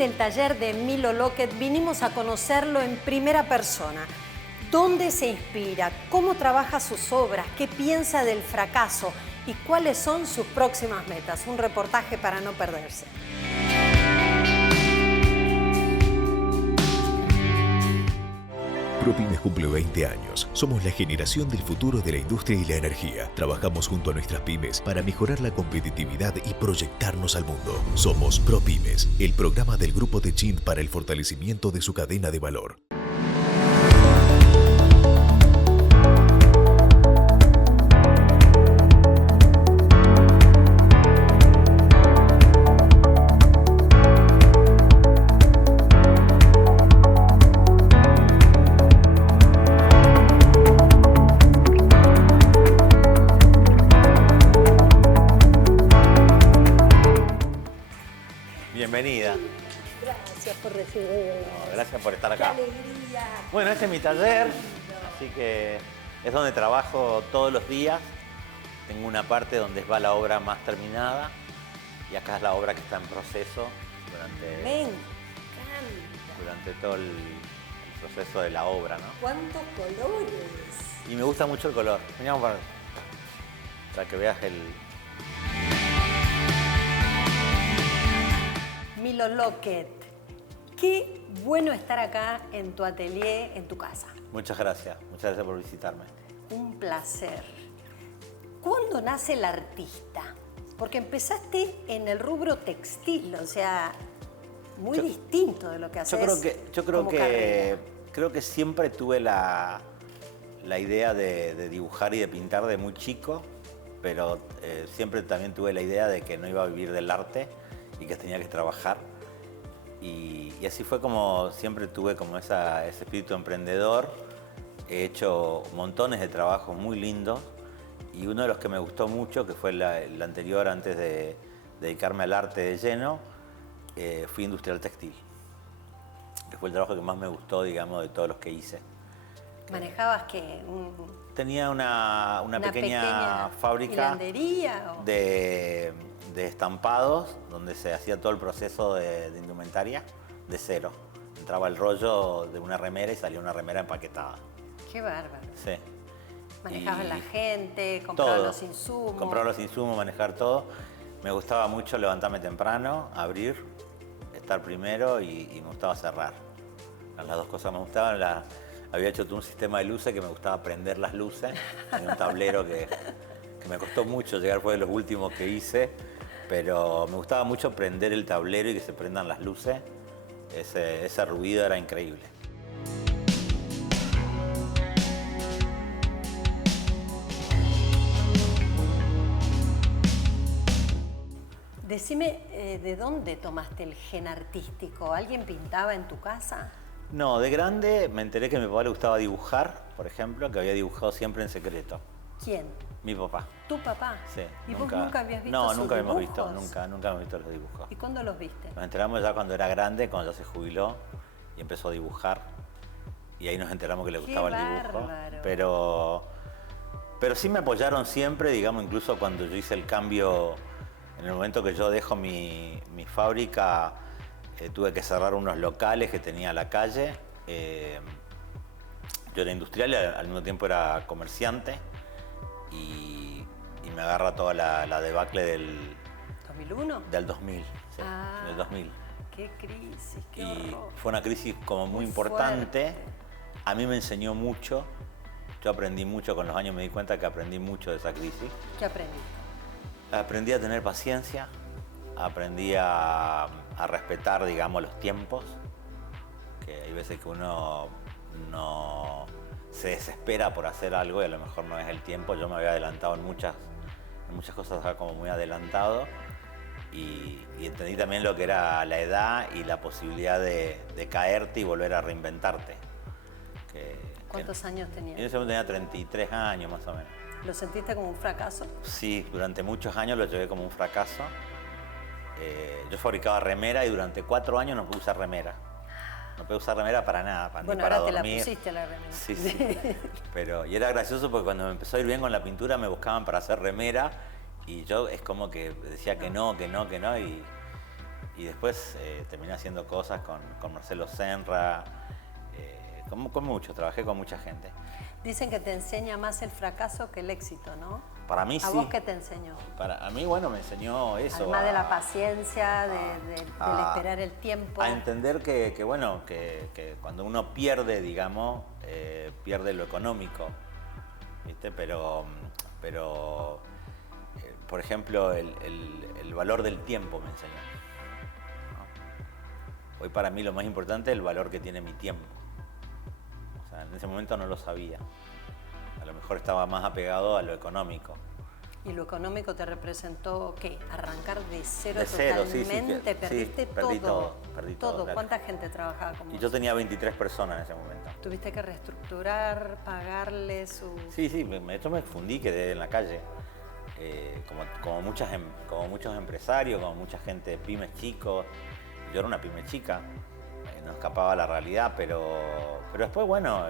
del taller de Milo Lockett vinimos a conocerlo en primera persona. ¿Dónde se inspira? ¿Cómo trabaja sus obras? ¿Qué piensa del fracaso? ¿Y cuáles son sus próximas metas? Un reportaje para no perderse. ProPymes cumple 20 años. Somos la generación del futuro de la industria y la energía. Trabajamos junto a nuestras pymes para mejorar la competitividad y proyectarnos al mundo. Somos ProPymes, el programa del Grupo Techint para el fortalecimiento de su cadena de valor. Bienvenida. Gracias por recibirme. No, gracias por estar acá. ¡Qué alegría! Bueno, este es mi taller, así que es donde trabajo todos los días. Tengo una parte donde va la obra más terminada y acá es la obra que está en proceso Me encanta. durante todo el proceso de la obra, ¿no? ¡Cuántos colores! Y me gusta mucho el color. Veníamos para que veas el... Milo Lockett, qué bueno estar acá en tu atelier, en tu casa. Muchas gracias por visitarme. Un placer. ¿Cuándo nace el artista? Porque empezaste en el rubro textil, o sea, muy distinto de lo que haces. Yo creo que siempre tuve la idea de dibujar y de pintar de muy chico, pero siempre también tuve la idea de que no iba a vivir del arte y que tenía que trabajar. Y así fue como siempre tuve como ese espíritu emprendedor. He hecho montones de trabajos muy lindos y uno de los que me gustó mucho, que fue el anterior antes de dedicarme al arte de lleno, fui industrial textil, que fue el trabajo que más me gustó, digamos, de todos los que hice. ¿Manejabas qué? Tenía una pequeña fábrica de estampados, donde se hacía todo el proceso de indumentaria de cero. Entraba el rollo de una remera y salía una remera empaquetada. ¡Qué bárbaro! Sí. Manejabas la gente, comprabas los insumos. Compraba los insumos, manejar todo. Me gustaba mucho levantarme temprano, abrir, estar primero y me gustaba cerrar. Las dos cosas me gustaban. Había hecho todo un sistema de luces que me gustaba prender las luces. Tenía un tablero que me costó mucho llegar, fue de los últimos que hice. Pero me gustaba mucho prender el tablero y que se prendan las luces. Ese ruido era increíble. Decime, ¿de dónde tomaste el gen artístico? ¿Alguien pintaba en tu casa? No, de grande me enteré que a mi papá le gustaba dibujar, por ejemplo, que había dibujado siempre en secreto. ¿Quién? Mi papá. ¿Tu papá? Sí. ¿Y vos nunca habías visto No, sus nunca habíamos dibujos? visto, nunca hemos visto los dibujos. ¿Y cuándo los viste? Nos enteramos ya cuando era grande, cuando ya se jubiló y empezó a dibujar. Y ahí nos enteramos que le gustaba el dibujo. Pero sí me apoyaron siempre, digamos, incluso cuando yo hice el cambio, en el momento que yo dejo mi fábrica, tuve que cerrar unos locales que tenía a la calle. Yo era industrial y al mismo tiempo era comerciante. Y me agarra toda la debacle del... ¿2001? Del 2000, sí, del 2000. ¡Qué crisis, qué Y horror! fue una crisis como muy importante. Fuerte. A mí me enseñó mucho. Yo aprendí mucho, con los años me di cuenta que aprendí mucho de esa crisis. ¿Qué aprendiste? Aprendí a tener paciencia, aprendí a respetar, digamos, los tiempos. Que hay veces que uno no se desespera por hacer algo y a lo mejor no es el tiempo. Yo me había adelantado en muchas cosas, como muy adelantado, y entendí también lo que era la edad y la posibilidad de caerte y volver a reinventarte. ¿Cuántos años tenías? Yo en ese momento tenía 33 años más o menos. ¿Lo sentiste como un fracaso? Sí, durante muchos años lo llevé como un fracaso. Yo fabricaba remera y durante 4 años no pude usar remera. No pude usar remera para nada, ni para ahora dormir. te la pusiste la remera. Sí. Y era gracioso porque cuando me empezó a ir bien con la pintura me buscaban para hacer remera y yo es como que decía que no. Y Y después terminé haciendo cosas con Marcelo Senra, con muchos, trabajé con mucha gente. Dicen que te enseña más el fracaso que el éxito, ¿no? Para mí sí. ¿A vos qué te enseñó? A mí, bueno, me enseñó eso. Además de la paciencia, del esperar el tiempo. A entender que cuando uno pierde, digamos, pierde lo económico, ¿viste? Pero por ejemplo, el valor del tiempo me enseñó, ¿no? Hoy para mí lo más importante es el valor que tiene mi tiempo. O sea, en ese momento no lo sabía. A lo mejor estaba más apegado a lo económico. ¿Y lo económico te representó qué? ¿Arrancar de cero Sí, totalmente? ¿Perdiste todo? Perdí todo. Claro. ¿Cuánta gente trabajaba con vos? Y yo tenía 23 personas en ese momento. ¿Tuviste que reestructurar, pagarle su...? Sí, esto me fundí, quedé en la calle. Como muchos empresarios, como mucha gente, pymes chicos. Yo era una pyme chica, no escapaba a la realidad, pero después, bueno,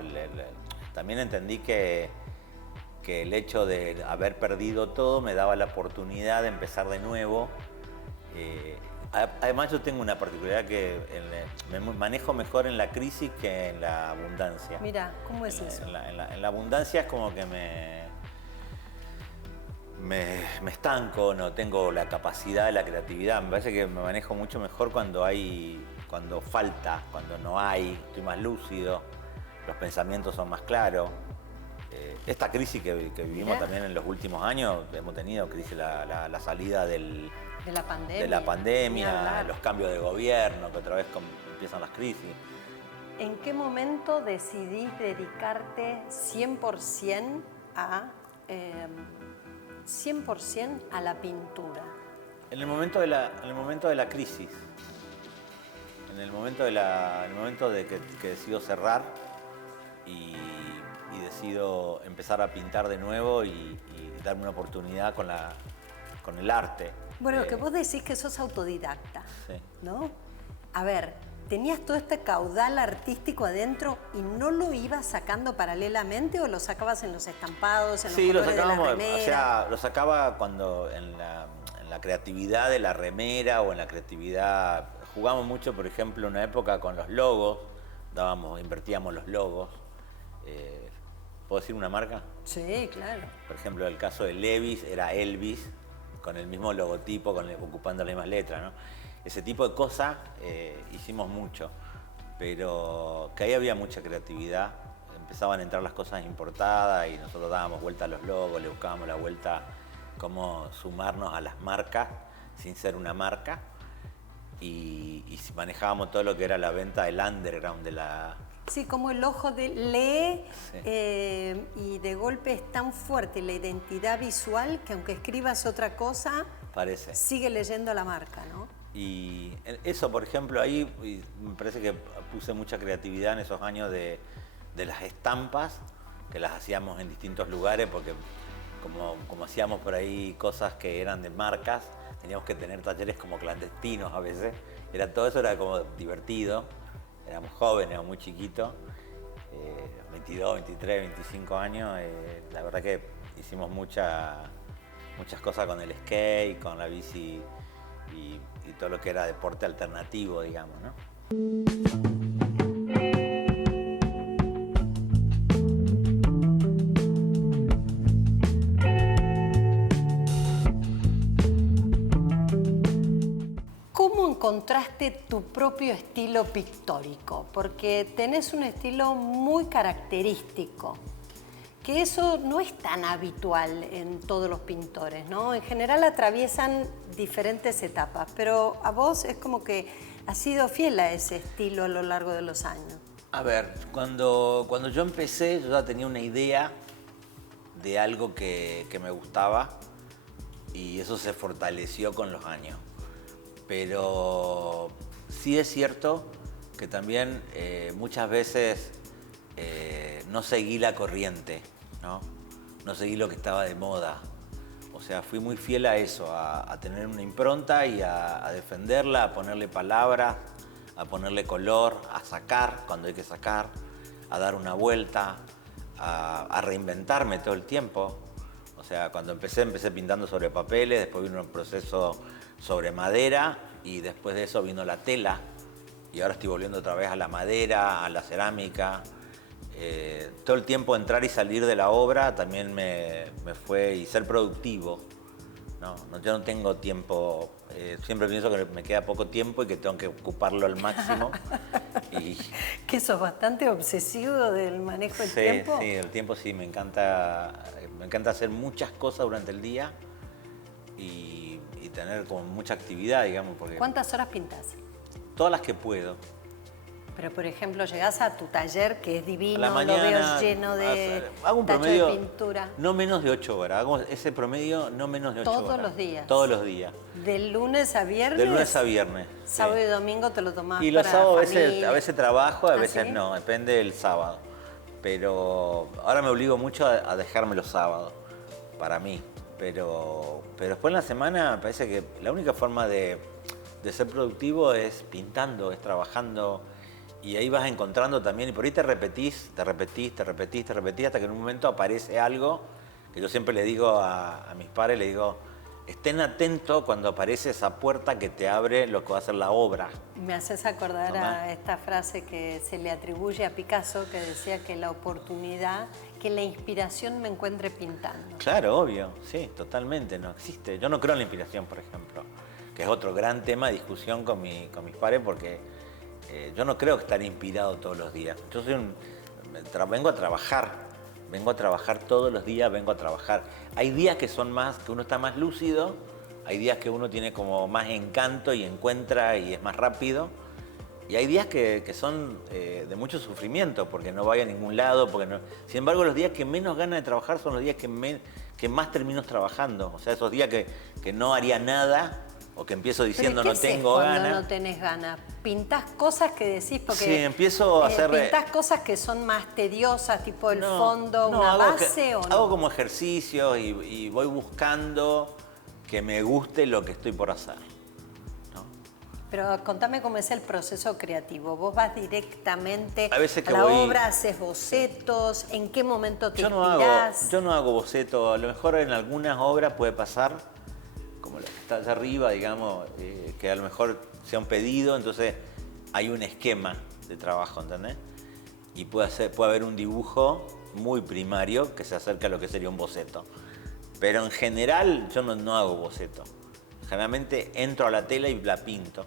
también entendí que el hecho de haber perdido todo me daba la oportunidad de empezar de nuevo. Además yo tengo una particularidad que me manejo mejor en la crisis que en la abundancia. Mira, ¿cómo es eso? En la abundancia es como que me estanco, no tengo la capacidad de la creatividad. Me parece que me manejo mucho mejor cuando falta, cuando no hay, estoy más lúcido, los pensamientos son más claros. Esta crisis que vivimos también en los últimos años, hemos tenido crisis, la salida de la pandemia, los cambios de gobierno, que otra vez empiezan las crisis. ¿En qué momento decidís dedicarte 100% a la pintura? En el momento de la crisis, en el momento de que decido cerrar y decido empezar a pintar de nuevo y darme una oportunidad con el arte. Bueno, que vos decís que sos autodidacta, sí. ¿no? A ver, ¿tenías todo este caudal artístico adentro y no lo ibas sacando paralelamente o lo sacabas en los estampados, en los colores de la remera? O sea, lo sacaba cuando en la creatividad de la remera o en la creatividad. Jugamos mucho, por ejemplo, en una época con los logos, invertíamos los logos. ¿Puedo decir una marca? Sí, claro. Por ejemplo, el caso de Levi's era Elvis, con el mismo logotipo, ocupando las mismas letras, ¿no? Ese tipo de cosas hicimos mucho, pero que ahí había mucha creatividad. Empezaban a entrar las cosas importadas y nosotros dábamos vuelta a los logos, le buscábamos la vuelta cómo sumarnos a las marcas sin ser una marca y manejábamos todo lo que era la venta del underground de la... Sí, como el ojo lee sí. Y de golpe es tan fuerte la identidad visual que aunque escribas otra cosa, parece. Sigue leyendo la marca, ¿no? Y eso, por ejemplo, ahí me parece que puse mucha creatividad en esos años de las estampas, que las hacíamos en distintos lugares, porque como hacíamos por ahí cosas que eran de marcas, teníamos que tener talleres como clandestinos a veces. Todo eso era como divertido. Éramos jóvenes, éramos muy chiquitos, 22, 23, 25 años. La verdad que hicimos muchas cosas con el skate, con la bici y todo lo que era deporte alternativo, digamos, ¿no? ¿Cómo encontraste tu propio estilo pictórico? Porque tenés un estilo muy característico, que eso no es tan habitual en todos los pintores, ¿no? En general atraviesan diferentes etapas, pero a vos es como que has sido fiel a ese estilo a lo largo de los años. A ver, cuando yo empecé, yo ya tenía una idea de algo que me gustaba y eso se fortaleció con los años. Pero sí es cierto que también muchas veces no seguí la corriente, ¿no? No seguí lo que estaba de moda. O sea, fui muy fiel a eso, a tener una impronta y a defenderla, a ponerle palabras, a ponerle color, a sacar cuando hay que sacar, a dar una vuelta, a reinventarme todo el tiempo. O sea, cuando empecé pintando sobre papeles, después vino un proceso sobre madera y después de eso vino la tela, y ahora estoy volviendo otra vez a la madera, a la cerámica. Todo el tiempo entrar y salir de la obra también me fue, y ser productivo. Yo no tengo tiempo, siempre pienso que me queda poco tiempo y que tengo que ocuparlo al máximo. ¿Que sos bastante obsesivo del manejo del tiempo? Sí, el tiempo sí, me encanta hacer muchas cosas durante el día y tener como mucha actividad, digamos. Porque ¿Cuántas horas pintás? todas las que puedo. Pero, por ejemplo, llegás a tu taller, que es divino, A la mañana, lo veo lleno de hago un tachos promedio de pintura. no menos de 8 horas. Hago ese promedio no menos de 8 horas. ¿Todos los días? Todos los días. ¿De lunes a viernes? De lunes a viernes. Sábado sí. y domingo te lo tomás Y los para sábados familia. a veces trabajo, a veces ¿sí? no, depende del sábado. Pero ahora me obligo mucho a dejarme los sábados, para mí. Pero después en la semana me parece que la única forma de ser productivo es pintando, es trabajando. Y ahí vas encontrando también, y por ahí te repetís, hasta que en un momento aparece algo que yo siempre le digo a mis padres, le digo, estén atentos cuando aparece esa puerta que te abre lo que va a ser la obra. Me haces acordar a esta frase que se le atribuye a Picasso, que decía que la oportunidad, que la inspiración me encuentre pintando. Claro, obvio, sí, totalmente, no existe. Yo no creo en la inspiración, por ejemplo, que es otro gran tema de discusión con mis padres, porque yo no creo que estar inspirado todos los días. Yo vengo a trabajar todos los días, vengo a trabajar. Hay días que son más, que uno está más lúcido, hay días que uno tiene como más encanto y encuentra y es más rápido, y hay días que son de mucho sufrimiento, porque no vaya a ningún lado, porque no. Sin embargo, los días que menos ganas de trabajar son los días que más termino trabajando. O sea, esos días que no haría nada, o que empiezo diciendo no tengo ganas. Cuando no tenés ganas, pintás cosas que decís, porque sí, empiezo a hacer. Pintás cosas que son más tediosas, tipo el fondo, una base, o no. Hago como ejercicios y voy buscando que me guste lo que estoy por hacer. ¿No? Pero contame cómo es el proceso creativo. ¿Vos vas directamente a la obra, haces bocetos? ¿En qué momento te inspirás? Yo no hago bocetos. A lo mejor en algunas obras puede pasar, como la que está allá arriba, digamos, que a lo mejor sea un pedido, entonces hay un esquema de trabajo, ¿entendés? Y puede haber un dibujo muy primario que se acerca a lo que sería un boceto. Pero en general yo no hago boceto. Generalmente entro a la tela y la pinto.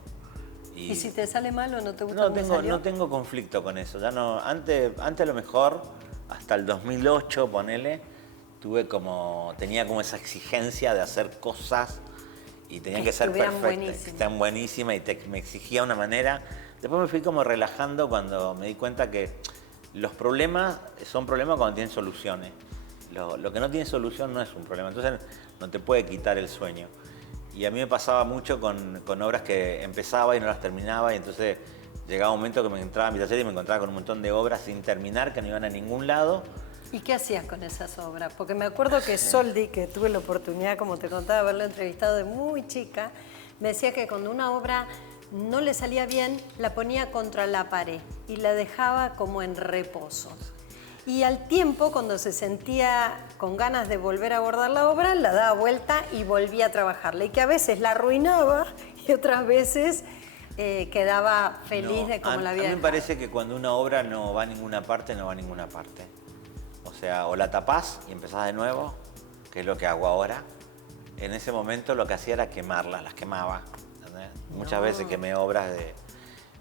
¿Y si te sale mal o no te gusta cómo salió? No tengo conflicto con eso. Ya no, antes a lo mejor, hasta el 2008, ponele, tenía como esa exigencia de hacer cosas y tenían que ser perfectas, que están buenísimas, y me exigía una manera. Después me fui como relajando cuando me di cuenta que los problemas son problemas cuando tienen soluciones. Lo que no tiene solución no es un problema, entonces no te puede quitar el sueño. Y a mí me pasaba mucho con obras que empezaba y no las terminaba, y entonces llegaba un momento que me entraba a mi taller y me encontraba con un montón de obras sin terminar, que no iban a ningún lado. ¿Y qué hacías con esas obras? Porque me acuerdo que Soldi, que tuve la oportunidad, como te contaba, de haberlo entrevistado de muy chica, me decía que cuando una obra no le salía bien, la ponía contra la pared y la dejaba como en reposo. Y al tiempo, cuando se sentía con ganas de volver a abordar la obra, la daba vuelta y volvía a trabajarla. Y que a veces la arruinaba y otras veces quedaba feliz de cómo la había dejado. A mí me parece que cuando una obra no va a ninguna parte, no va a ninguna parte. O sea, o la tapás y empezás de nuevo, que es lo que hago ahora. En ese momento lo que hacía era quemarlas, las quemaba. ¿Entendés? Muchas veces quemé obras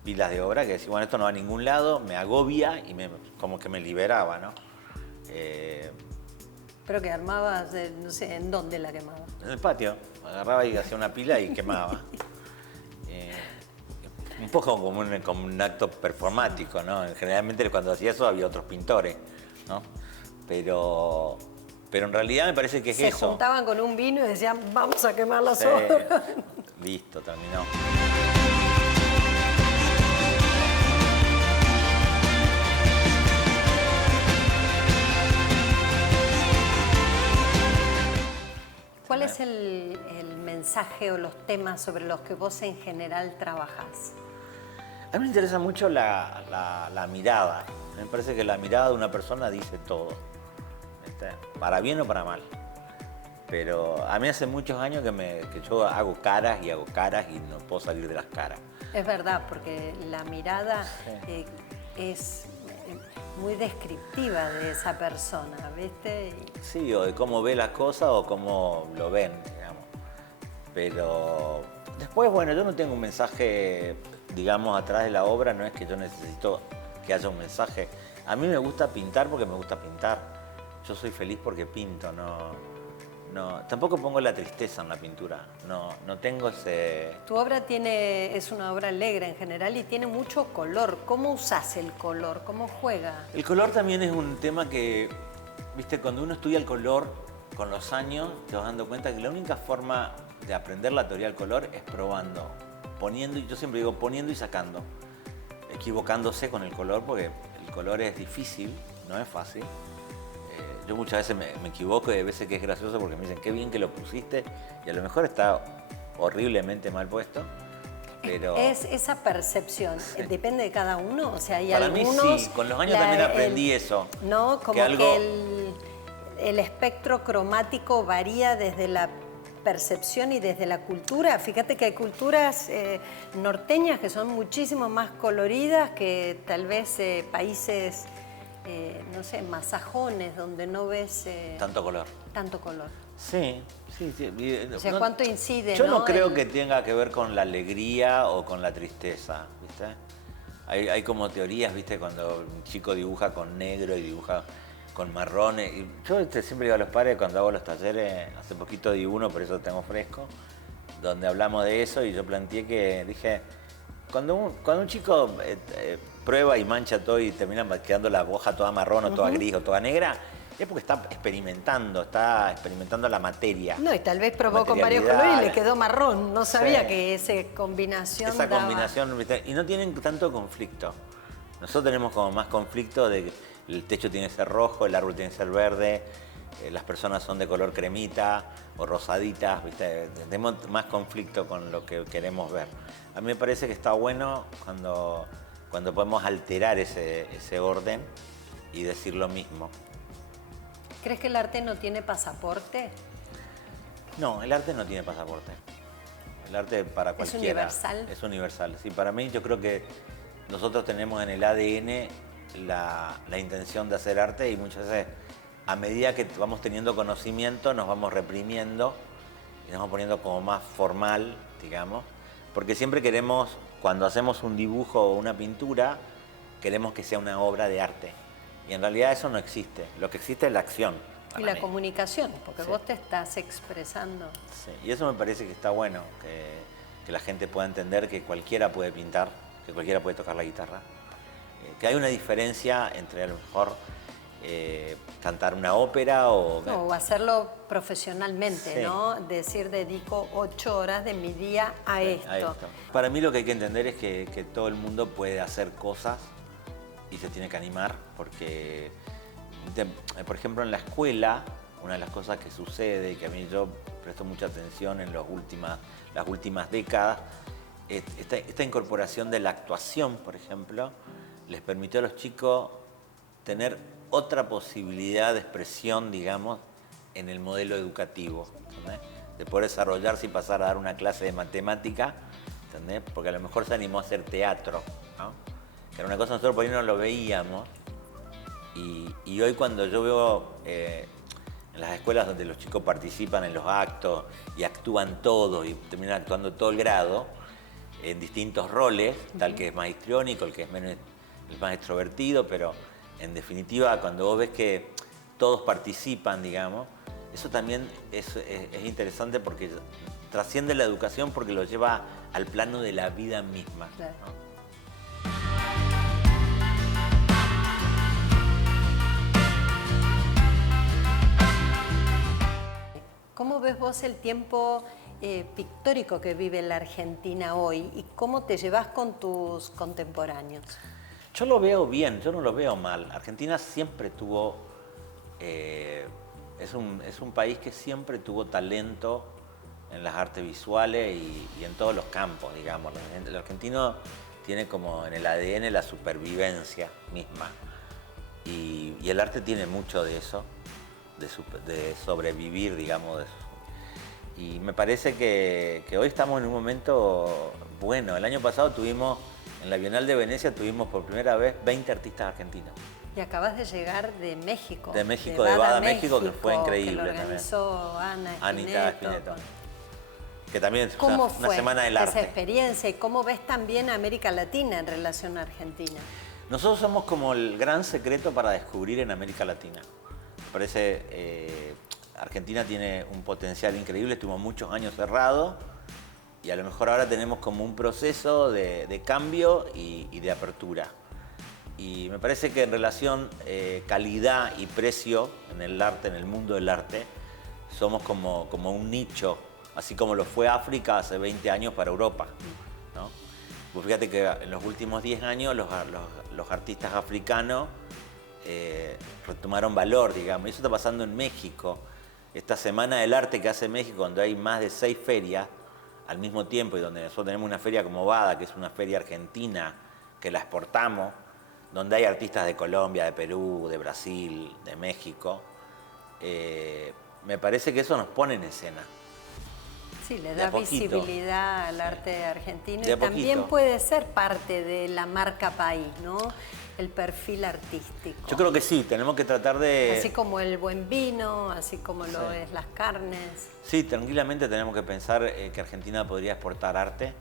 pilas de obra que decía, bueno, esto no va a ningún lado, me agobia y como que me liberaba, ¿no? Pero que armabas, no sé, ¿en dónde la quemabas? En el patio. Agarraba y hacía una pila y quemaba. Un poco como un acto performático, ¿no? Generalmente cuando hacía eso había otros pintores, ¿no? Pero en realidad me parece que es eso. Se juntaban con un vino y decían, vamos a quemar las obras. Listo, terminó. ¿Cuál es el mensaje o los temas sobre los que vos en general trabajás? A mí me interesa mucho la mirada. Me parece que la mirada de una persona dice todo. Para bien o para mal. Pero a mí hace muchos años que yo hago caras y no puedo salir de las caras. Es verdad, porque la mirada es muy descriptiva de esa persona, ¿viste? Sí, o de cómo ve las cosas o cómo lo ven, digamos. Pero después, bueno, yo no tengo un mensaje, digamos, atrás de la obra, no es que yo necesito que haya un mensaje. A mí me gusta pintar porque me gusta pintar. Yo soy feliz porque pinto, tampoco pongo la tristeza en la pintura, no tengo ese... Tu obra es una obra alegre en general y tiene mucho color. ¿Cómo usás el color? ¿Cómo juega? El color también es un tema que, viste, cuando uno estudia el color con los años, te vas dando cuenta que la única forma de aprender la teoría del color es probando, poniendo, y yo siempre digo poniendo y sacando, equivocándose con el color, porque el color es difícil, no es fácil. Yo muchas veces me equivoco y hay veces que es gracioso porque me dicen qué bien que lo pusiste y a lo mejor está horriblemente mal puesto, pero... Es esa percepción, Sí. Depende de cada uno, o sea, hay Para algunos... mí sí, con los años también aprendí eso. No, como que el espectro cromático varía desde la percepción y desde la cultura. Fíjate que hay culturas norteñas que son muchísimo más coloridas que tal vez países... no sé, más sajones, donde no ves... Tanto color. Tanto color. Sí. O sea, ¿cuánto incide? Yo no creo que tenga que ver con la alegría o con la tristeza, ¿viste? Hay como teorías, ¿viste? Cuando un chico dibuja con negro y dibuja con marrones. Y yo siempre digo a los padres cuando hago los talleres, hace poquito di uno, por eso tengo fresco, donde hablamos de eso y yo planteé que, dije, cuando un chico prueba y mancha todo y termina quedando la hoja toda marrón o toda gris o toda negra, es porque está experimentando la materia. No, y tal vez probó con varios colores y le quedó marrón. No sabía que esa combinación combinación, y no tienen tanto conflicto. Nosotros tenemos como más conflicto de que el techo tiene que ser rojo, el árbol tiene que ser verde, las personas son de color cremita o rosaditas, ¿viste? Tenemos más conflicto con lo que queremos ver. A mí me parece que está bueno cuando podemos alterar ese orden y decir lo mismo. ¿Crees que el arte no tiene pasaporte? No, el arte no tiene pasaporte. El arte para cualquiera. ¿Es universal? Es universal. Sí, para mí yo creo que nosotros tenemos en el ADN la intención de hacer arte y muchas veces a medida que vamos teniendo conocimiento nos vamos reprimiendo y nos vamos poniendo como más formal, digamos, porque siempre queremos, cuando hacemos un dibujo o una pintura, queremos que sea una obra de arte. Y en realidad eso no existe. Lo que existe es la acción. Y la comunicación, porque vos te estás expresando. Sí, y eso me parece que está bueno, que la gente pueda entender que cualquiera puede pintar, que cualquiera puede tocar la guitarra. Que hay una diferencia entre a lo mejor cantar una ópera o hacerlo profesionalmente, sí. ¿no? Decir, dedico 8 horas de mi día a esto. Para mí lo que hay que entender es que todo el mundo puede hacer cosas y se tiene que animar, porque, por ejemplo, en la escuela, una de las cosas que sucede y que a mí yo presto mucha atención en las últimas décadas, esta incorporación de la actuación, por ejemplo, les permitió a los chicos tener otra posibilidad de expresión, digamos, en el modelo educativo, ¿entendés? De poder desarrollarse y pasar a dar una clase de matemática, ¿entendés? Porque a lo mejor se animó a hacer teatro, ¿no? Que era una cosa que nosotros por ahí no lo veíamos. Y hoy cuando yo veo en las escuelas donde los chicos participan en los actos y actúan todos y terminan actuando todo el grado, en distintos roles, tal que es más histriónico, el que es el más extrovertido, pero en definitiva cuando vos ves que todos participan, digamos, eso también es interesante porque trasciende la educación porque lo lleva al plano de la vida misma, claro, ¿no? ¿Cómo ves vos el tiempo pictórico que vive la Argentina hoy y cómo te llevas con tus contemporáneos? Yo lo veo bien, yo no lo veo mal. Argentina siempre tuvo, es un país que siempre tuvo talento en las artes visuales y en todos los campos, digamos. El argentino tiene como en el ADN la supervivencia misma y el arte tiene mucho de eso, de sobrevivir, digamos, Y me parece que hoy estamos en un momento bueno. El año pasado tuvimos, en la Bienal de Venecia, tuvimos por primera vez 20 artistas argentinos. Y acabas de llegar de México. De México, de Bada México, que fue increíble que lo organizó también. Anita Spinetto. Que también es ¿Cómo una fue semana del esa arte. experiencia y cómo ves también a América Latina en relación a Argentina? Nosotros somos como el gran secreto para descubrir en América Latina. Me parece, Argentina tiene un potencial increíble, estuvo muchos años cerrado y a lo mejor ahora tenemos como un proceso de cambio y de apertura. Y me parece que en relación calidad y precio en el arte, en el mundo del arte, somos como un nicho, así como lo fue África hace 20 años para Europa, ¿no? Pues fíjate que en los últimos 10 años los artistas africanos retomaron valor, digamos. Y eso está pasando en México. Esta Semana del Arte que hace México, donde hay más de 6 ferias al mismo tiempo y donde nosotros tenemos una feria como Bada, que es una feria argentina, que la exportamos, donde hay artistas de Colombia, de Perú, de Brasil, de México. Me parece que eso nos pone en escena. Sí, le da visibilidad al arte argentino y también poquito. puede ser parte de la marca país, ¿no? El perfil artístico. Yo creo que sí, tenemos que tratar de... Así como el buen vino, así como lo es las carnes. Sí, tranquilamente tenemos que pensar que Argentina podría exportar arte.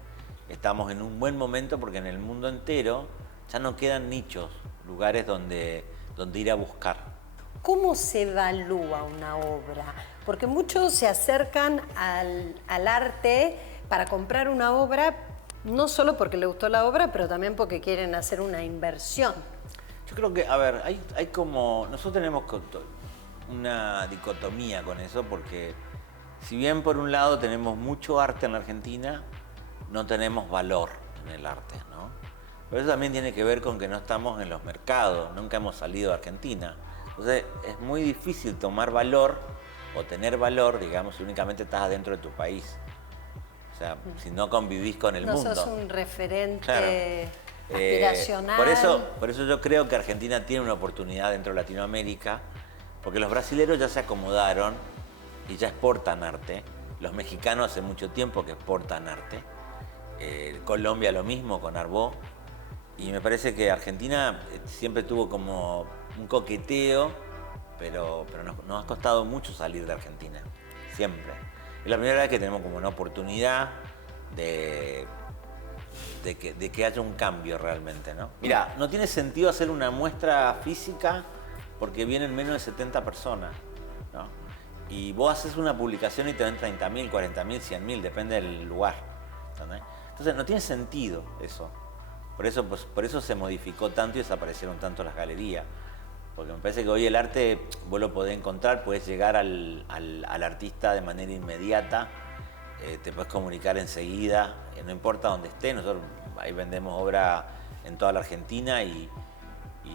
Estamos en un buen momento porque en el mundo entero ya no quedan nichos, lugares donde ir a buscar. ¿Cómo se evalúa una obra? Porque muchos se acercan al arte para comprar una obra, no solo porque le gustó la obra, pero también porque quieren hacer una inversión. Yo creo que, a ver, hay como... Nosotros tenemos una dicotomía con eso porque si bien por un lado tenemos mucho arte en la Argentina, no tenemos valor en el arte, ¿no? Pero eso también tiene que ver con que no estamos en los mercados, nunca hemos salido de Argentina. Entonces es muy difícil tomar valor o tener valor, digamos, si únicamente estás adentro de tu país. O sea, si no convivís con el mundo. No sos un referente claro. aspiracional. Por eso yo creo que Argentina tiene una oportunidad dentro de Latinoamérica, porque los brasileros ya se acomodaron y ya exportan arte. Los mexicanos hace mucho tiempo que exportan arte. Colombia lo mismo con Arbó. Y me parece que Argentina siempre tuvo como un coqueteo, pero nos ha costado mucho salir de Argentina, siempre. Es la primera vez que tenemos como una oportunidad de que haya un cambio realmente, ¿no? Mira, no tiene sentido hacer una muestra física porque vienen menos de 70 personas, ¿no? Y vos haces una publicación y te ven 30.000, 40.000, 100.000, depende del lugar, ¿entendés? Entonces no tiene sentido eso. Por eso se modificó tanto y desaparecieron tanto las galerías. Porque me parece que hoy el arte vos lo podés encontrar, podés llegar al artista de manera inmediata, te podés comunicar enseguida, no importa dónde esté. Nosotros ahí vendemos obra en toda la Argentina y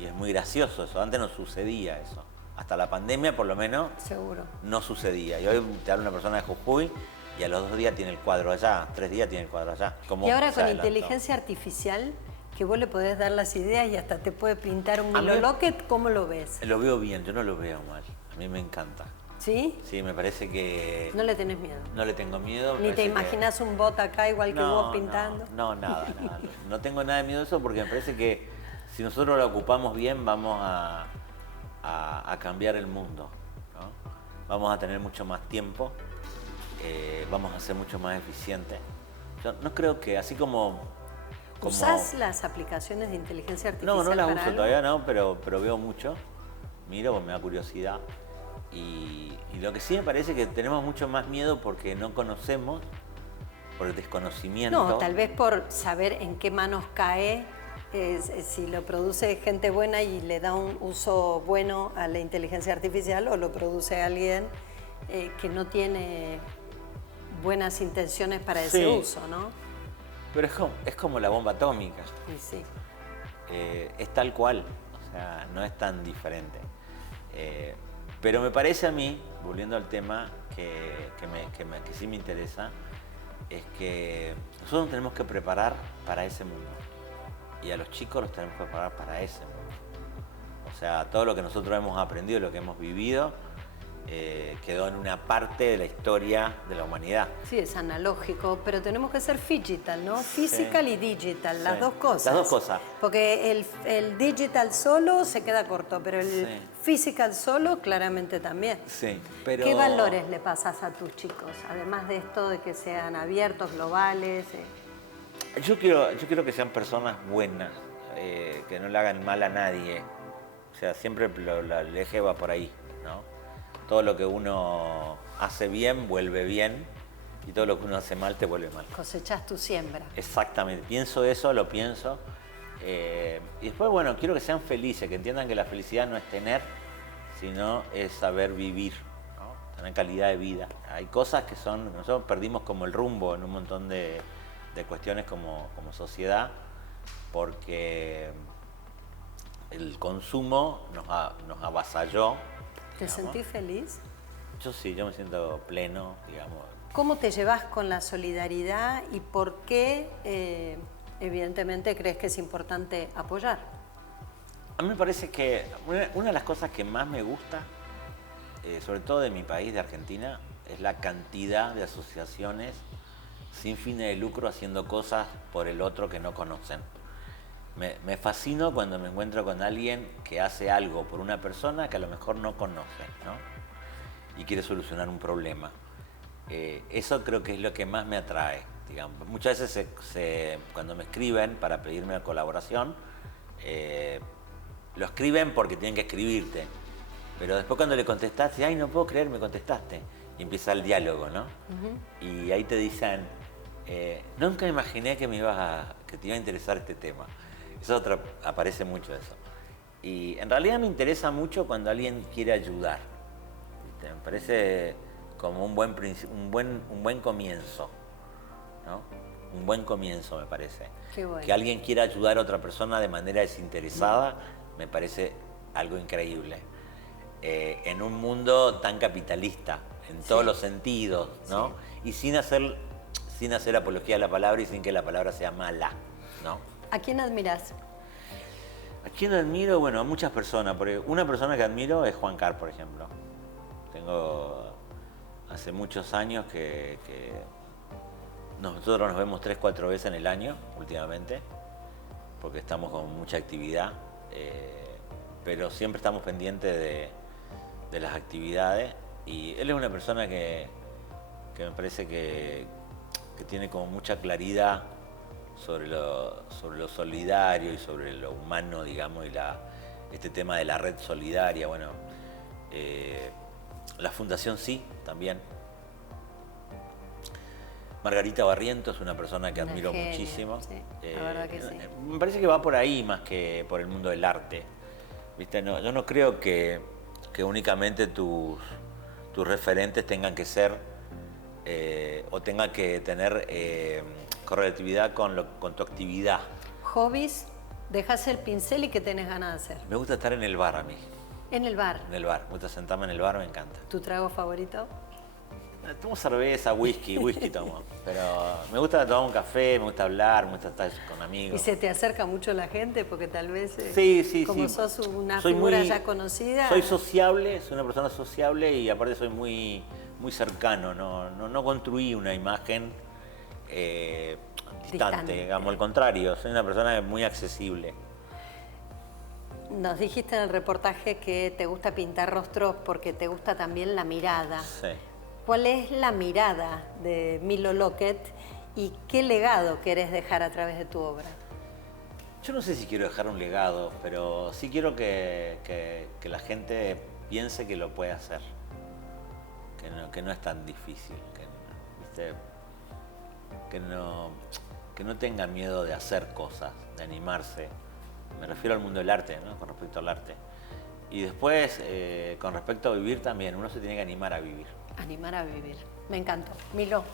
es muy gracioso eso. Antes no sucedía eso. Hasta la pandemia, por lo menos, seguro, no sucedía. Y hoy te habla una persona de Jujuy y a los 2 días tiene el cuadro allá, 3 días tiene el cuadro allá. Y ahora con inteligencia artificial, que vos le podés dar las ideas y hasta te puede pintar un Milo Lockett, ¿cómo lo ves? Lo veo bien, yo no lo veo mal. A mí me encanta. ¿Sí? Sí, me parece que... ¿No le tenés miedo? No le tengo miedo. ¿Ni te imaginas un bot acá igual que vos pintando? No, nada. No tengo nada de miedo de eso porque me parece que si nosotros lo ocupamos bien vamos a cambiar el mundo, ¿no? Vamos a tener mucho más tiempo, vamos a ser mucho más eficientes. Yo no creo que así como... ¿Usás las aplicaciones de inteligencia artificial? No las uso algo? todavía, no, pero veo mucho. Miro porque me da curiosidad. Y lo que sí me parece que tenemos mucho más miedo porque no conocemos, por el desconocimiento. No, tal vez por saber en qué manos cae, si lo produce gente buena y le da un uso bueno a la inteligencia artificial o lo produce alguien que no tiene buenas intenciones para ese uso, ¿no? Pero es como la bomba atómica. Sí. Es tal cual, o sea, no es tan diferente. Pero me parece a mí, volviendo al tema que sí me interesa, es que nosotros nos tenemos que preparar para ese mundo. Y a los chicos los tenemos que preparar para ese mundo. O sea, todo lo que nosotros hemos aprendido, lo que hemos vivido, quedó en una parte de la historia de la humanidad. Sí, es analógico, pero tenemos que ser phygital, ¿no? Physical y digital, las dos cosas. Las dos cosas. Porque el digital solo se queda corto, pero el physical solo claramente también. Sí, pero... ¿Qué valores le pasas a tus chicos? Además de esto de que sean abiertos, globales. Yo quiero que sean personas buenas, que no le hagan mal a nadie. O sea, siempre el eje va por ahí, ¿no? Todo lo que uno hace bien, vuelve bien, y todo lo que uno hace mal, te vuelve mal. Cosechás tu siembra. Exactamente. Pienso eso, lo pienso. Y después, bueno, quiero que sean felices, que entiendan que la felicidad no es tener, sino es saber vivir, ¿no? Tener calidad de vida. Hay cosas que nosotros perdimos como el rumbo en un montón de cuestiones como sociedad, porque el consumo nos avasalló. ¿Te sentís feliz? Yo sí, yo me siento pleno, digamos. ¿Cómo te llevas con la solidaridad y por qué, evidentemente, crees que es importante apoyar? A mí me parece que una de las cosas que más me gusta, sobre todo de mi país, de Argentina, es la cantidad de asociaciones sin fines de lucro haciendo cosas por el otro que no conocen. Me fascino cuando me encuentro con alguien que hace algo por una persona que a lo mejor no conoce, ¿no? Y quiere solucionar un problema. Eso creo que es lo que más me atrae, digamos. Muchas veces cuando me escriben para pedirme una colaboración, lo escriben porque tienen que escribirte. Pero después cuando le contestaste, ay, no puedo creer, me contestaste. Y empieza el diálogo, ¿no? Y ahí te dicen, nunca me imaginé que te iba a interesar este tema. Aparece mucho eso. Y en realidad me interesa mucho cuando alguien quiere ayudar. ¿Viste? Me parece como un buen comienzo, ¿no? Un buen comienzo, me parece. Qué bueno. Que alguien quiera ayudar a otra persona de manera desinteresada, me parece algo increíble. En un mundo tan capitalista, en todos los sentidos, ¿no? Y sin hacer apología a la palabra y sin que la palabra sea mala, ¿no? ¿A quién admirás? ¿A quién admiro? Bueno, a muchas personas. Porque una persona que admiro es Juan Car, por ejemplo. Tengo hace muchos años que nosotros nos vemos 3-4 veces en el año, últimamente, porque estamos con mucha actividad, pero siempre estamos pendientes de las actividades. Y él es una persona que me parece que tiene como mucha claridad sobre lo solidario y sobre lo humano, digamos, y este tema de la red solidaria. Bueno, la Fundación Sí, también. Margarita Barriento es una persona que admiro muchísimo. Sí, la verdad que sí. Me parece que va por ahí más que por el mundo del arte. ¿Viste? No, yo no creo que únicamente tus referentes tengan que ser o tengan que tener correlatividad con tu actividad. ¿Hobbies? ¿Dejas el pincel y qué tenés ganas de hacer? Me gusta estar en el bar a mí. ¿En el bar? En el bar. Me gusta sentarme en el bar, me encanta. ¿Tu trago favorito? Tomo cerveza, whisky tomo. Pero me gusta tomar un café, me gusta hablar, me gusta estar con amigos. ¿Y se te acerca mucho la gente? Porque tal vez, sí, como sos una figura ya conocida... Soy sociable, soy una persona sociable y aparte soy muy cercano. No construí una imagen distante, digamos, al contrario. Soy una persona muy accesible. Nos dijiste en el reportaje que te gusta pintar rostros porque te gusta también la mirada. Sí. ¿Cuál es la mirada de Milo Lockett y qué legado querés dejar a través de tu obra? Yo no sé si quiero dejar un legado, pero sí quiero que la gente piense que lo puede hacer, que no es tan difícil, ¿viste? Que no tenga miedo de hacer cosas, de animarse. Me refiero al mundo del arte, ¿no? Con respecto al arte. Y después, con respecto a vivir también, uno se tiene que animar a vivir. Animar a vivir. Me encantó. Milo,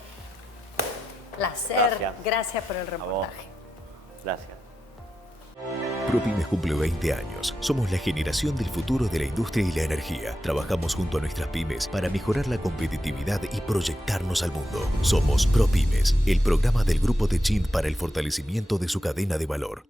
placer. Gracias por el reportaje. Gracias. ProPymes cumple 20 años. Somos la generación del futuro de la industria y la energía. Trabajamos junto a nuestras pymes para mejorar la competitividad y proyectarnos al mundo. Somos ProPymes, el programa del Grupo Techint para el fortalecimiento de su cadena de valor.